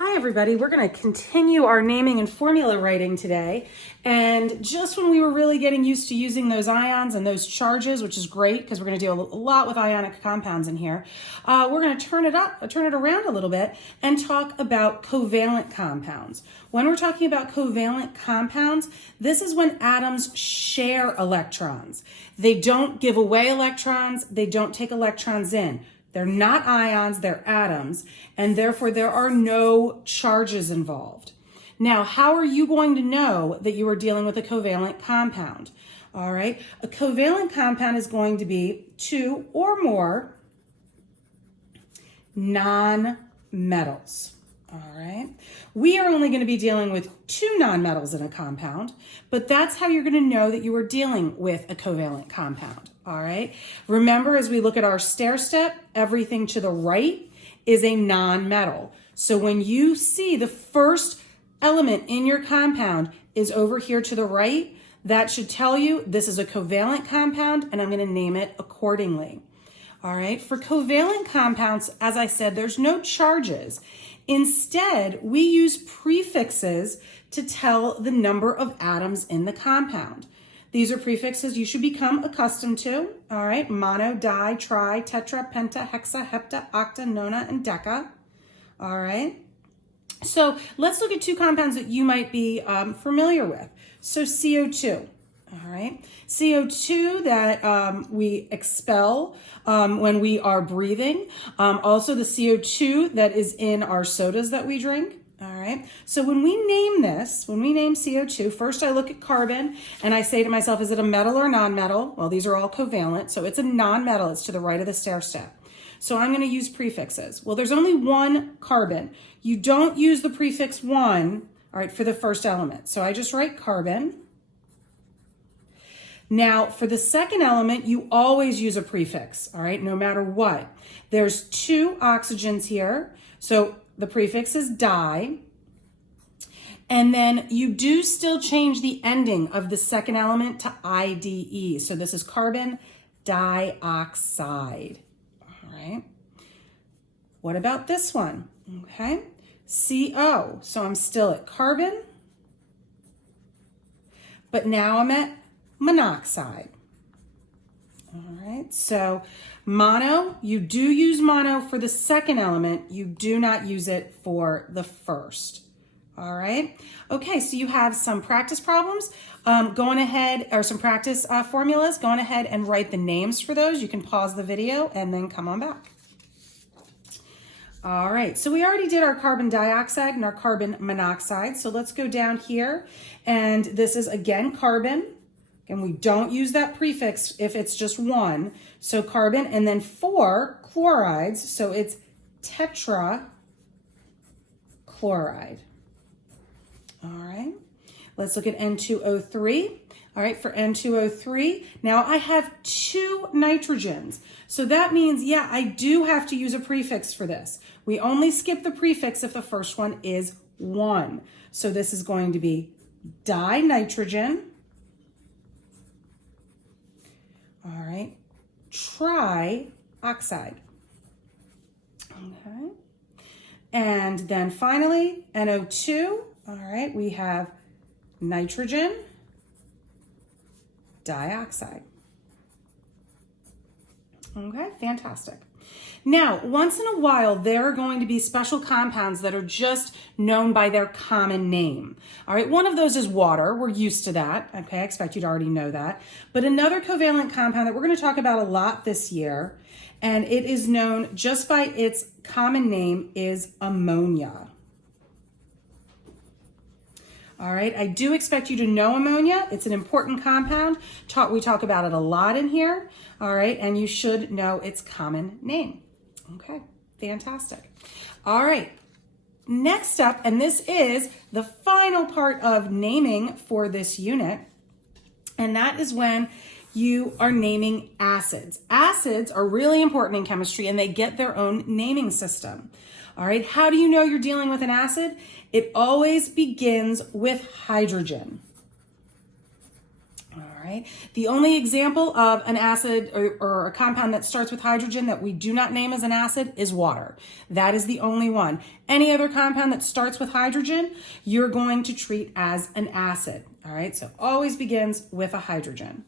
Hi everybody, we're going to continue our naming and formula writing today. And just when we were really getting used to using those ions and those charges, which is great because we're going to deal a lot with ionic compounds in here, we're going to turn it around a little bit and talk about covalent compounds. When we're talking about covalent compounds, this is when atoms share electrons. They don't give away electrons, they don't take electrons in. They're not ions, they're atoms, and therefore there are no charges involved. Now, how are you going to know that you are dealing with a covalent compound? All right, a covalent compound is going to be two or more non-metals. All right, we are only going to be dealing with two nonmetals in a compound, but that's how you're going to know that you are dealing with a covalent compound. All right, remember as we look at our stair step, everything to the right is a nonmetal. So when you see the first element in your compound is over here to the right, that should tell you this is a covalent compound and I'm going to name it accordingly. All right, for covalent compounds, as I said, there's no charges. Instead, we use prefixes to tell the number of atoms in the compound. These are prefixes you should become accustomed to. All right, mono, di, tri, tetra, penta, hexa, hepta, octa, nona, and deca. All right. So let's look at two compounds that you might be familiar with. So CO2. All right, CO2 that we expel when we are breathing. Also the CO2 that is in our sodas that we drink. All right, so when we name CO2, first I look at carbon and I say to myself, is it a metal or non-metal? Well, these are all covalent, so it's a non-metal. It's to the right of the stair step. So I'm going to use prefixes. Well, there's only one carbon. You don't use the prefix one, all right, for the first element. So I just write carbon. Now, for the second element, you always use a prefix, all right, no matter what. There's two oxygens here, so the prefix is di, and then you do still change the ending of the second element to IDE. So this is carbon dioxide, all right. What about this one? Okay, CO, so I'm still at carbon, but now I'm at monoxide. All right, so mono, you do use mono for the second element. You do not use it for the first. All right. Okay, so you have some practice problems going ahead, or some practice formulas. Going ahead and write the names for those. You can pause the video and then come on back. All right, so we already did our carbon dioxide and our carbon monoxide. So let's go down here. And this is again carbon. And we don't use that prefix if it's just one. So carbon, and then 4 chlorides. So it's tetrachloride. All right. Let's look at N2O3. All right, for N2O3, now I have 2 nitrogens. So that means, yeah, I do have to use a prefix for this. We only skip the prefix if the first one is 1. So this is going to be dinitrogen. All right, trioxide. Okay, and then finally, NO2. All right, we have nitrogen dioxide. Okay, fantastic. Now, once in a while, there are going to be special compounds that are just known by their common name. All right, one of those is water. We're used to that. Okay, I expect you to already know that. But another covalent compound that we're going to talk about a lot this year, and it is known just by its common name, is ammonia. All right, I do expect you to know ammonia. It's an important compound. We talk about it a lot in here. All right, and you should know its common name. Okay, fantastic. All right, next up, and this is the final part of naming for this unit, and that is when you are naming acids. Acids are really important in chemistry, and they get their own naming system. All right, how do you know you're dealing with an acid? It always begins with hydrogen. All right. right. The only example of an acid or a compound that starts with hydrogen that we do not name as an acid is water. That is the only one. Any other compound that starts with hydrogen, you're going to treat as an acid. All right, so always begins with a hydrogen.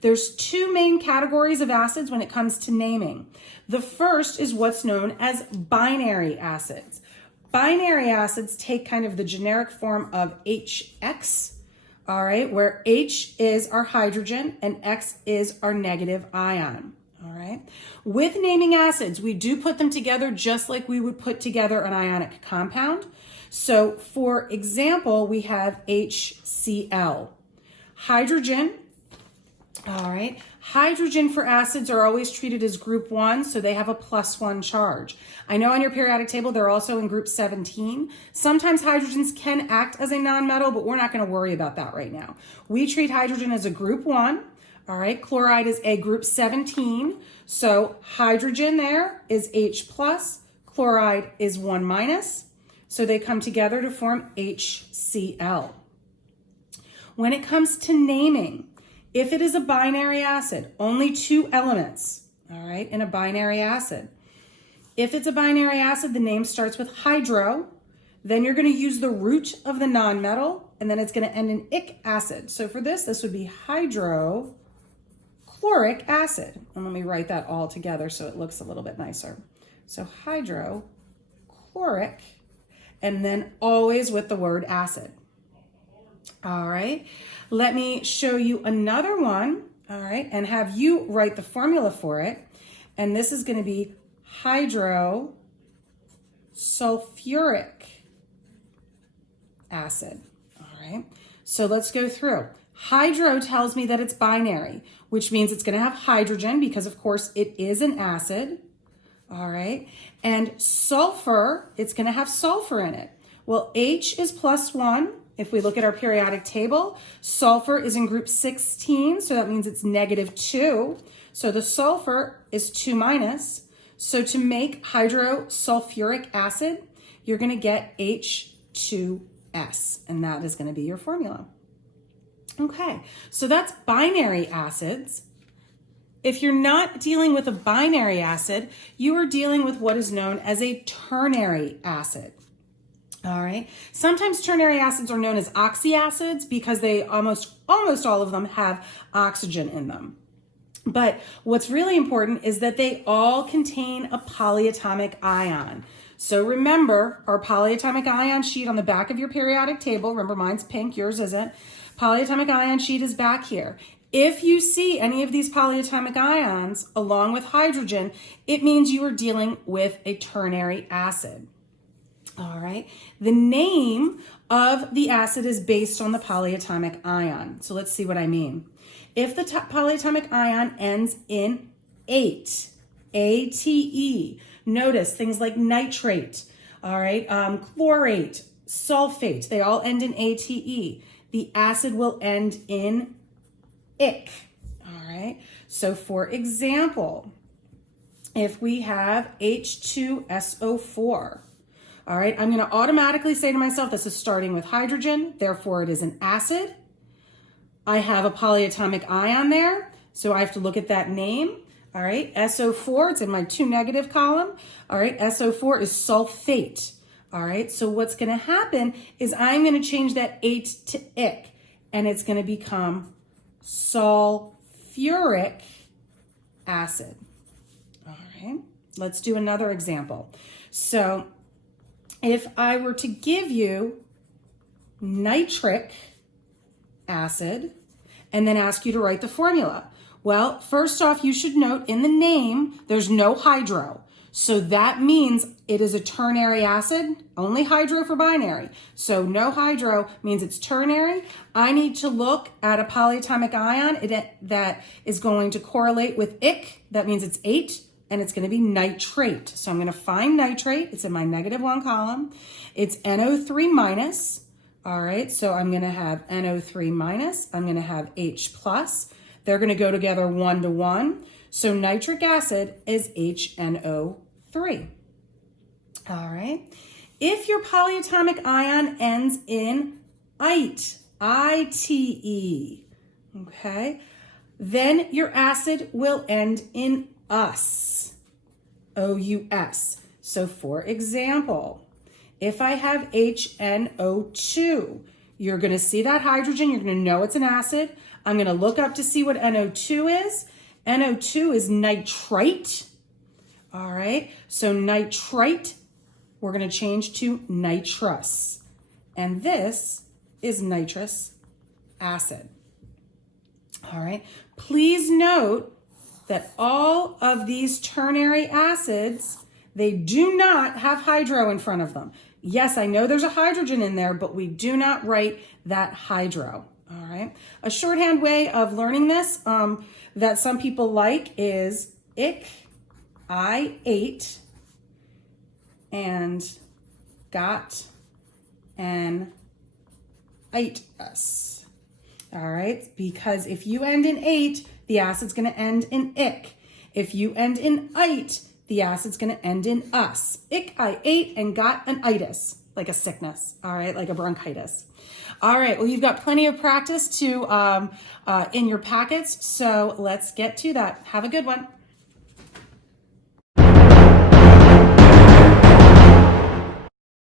There's two main categories of acids when it comes to naming. The first is what's known as binary acids. Binary acids take kind of the generic form of HX, all right, where H is our hydrogen and X is our negative ion, all right? With naming acids, we do put them together just like we would put together an ionic compound. So for example, we have HCl. Hydrogen, all right, hydrogen for acids are always treated as group 1, so they have a +1 charge. I know on your periodic table they're also in group 17. Sometimes hydrogens can act as a nonmetal, but we're not going to worry about that right now. We treat hydrogen as a group 1. All right, chloride is a group 17. So hydrogen there is H+, chloride is 1-. So they come together to form HCl. When it comes to naming, if it is a binary acid, only 2 elements, all right, in a binary acid. If it's a binary acid, the name starts with hydro, then you're going to use the root of the nonmetal, and then it's going to end in ic acid. So for this would be hydrochloric acid. And let me write that all together so it looks a little bit nicer. So hydrochloric, and then always with the word acid. All right, let me show you another one, all right, and have you write the formula for it. And this is going to be hydrosulfuric acid, all right? So let's go through. Hydro tells me that it's binary, which means it's going to have hydrogen because, of course, it is an acid, all right? And sulfur, it's going to have sulfur in it. Well, H is +1. If we look at our periodic table, sulfur is in group 16, so that means it's -2. So the sulfur is 2-. So to make hydrosulfuric acid, you're going to get H2S, and that is going to be your formula. Okay, so that's binary acids. If you're not dealing with a binary acid, you are dealing with what is known as a ternary acid. All right. Sometimes ternary acids are known as oxyacids because they almost all of them have oxygen in them. But what's really important is that they all contain a polyatomic ion. So remember our polyatomic ion sheet on the back of your periodic table. Remember, mine's pink, yours isn't. Polyatomic ion sheet is back here. If you see any of these polyatomic ions along with hydrogen, it means you are dealing with a ternary acid. All right, the name of the acid is based on the polyatomic ion. So let's see what I mean. If the polyatomic ion ends in ate, A-T-E, notice things like nitrate, all right, chlorate, sulfate, they all end in A-T-E. The acid will end in ic, all right? So for example, if we have H2SO4, all right, I'm going to automatically say to myself, this is starting with hydrogen, therefore it is an acid. I have a polyatomic ion there, so I have to look at that name. All right, SO4, it's in my 2- column. All right, SO4 is sulfate. All right, so what's going to happen is I'm going to change that ate to ic, and it's going to become sulfuric acid. All right, let's do another example. So if I were to give you nitric acid and then ask you to write the formula, well, first off, you should note in the name, there's no hydro. So that means it is a ternary acid, only hydro for binary. So no hydro means it's ternary. I need to look at a polyatomic ion that is going to correlate with ic. That means it's 8. And it's going to be nitrate. So I'm going to find nitrate. It's in my -1 column. It's NO3-. All right, so I'm going to have NO3-. I'm going to have H+. They're going to go together 1-to-1. So nitric acid is HNO3. All right. If your polyatomic ion ends in ite, I-T-E, Okay. Then your acid will end in us, O-U-S. So for example, if I have HNO2, you're going to see that hydrogen. You're going to know it's an acid. I'm going to look up to see what NO2 is. NO2 is nitrite. All right. So nitrite, we're going to change to nitrous. And this is nitrous acid. All right. Please note that all of these ternary acids, they do not have hydro in front of them. Yes, I know there's a hydrogen in there, but we do not write that hydro. All right. A shorthand way of learning this that some people like is ich, I ate, and got, and ate us. All right. Because if you end in ate, the acid's going to end in ich. If you end in ite, the acid's going to end in us. Ich, I ate, and got an itis, like a sickness, all right, like a bronchitis. All right, well, you've got plenty of practice to in your packets, so let's get to that. Have a good one.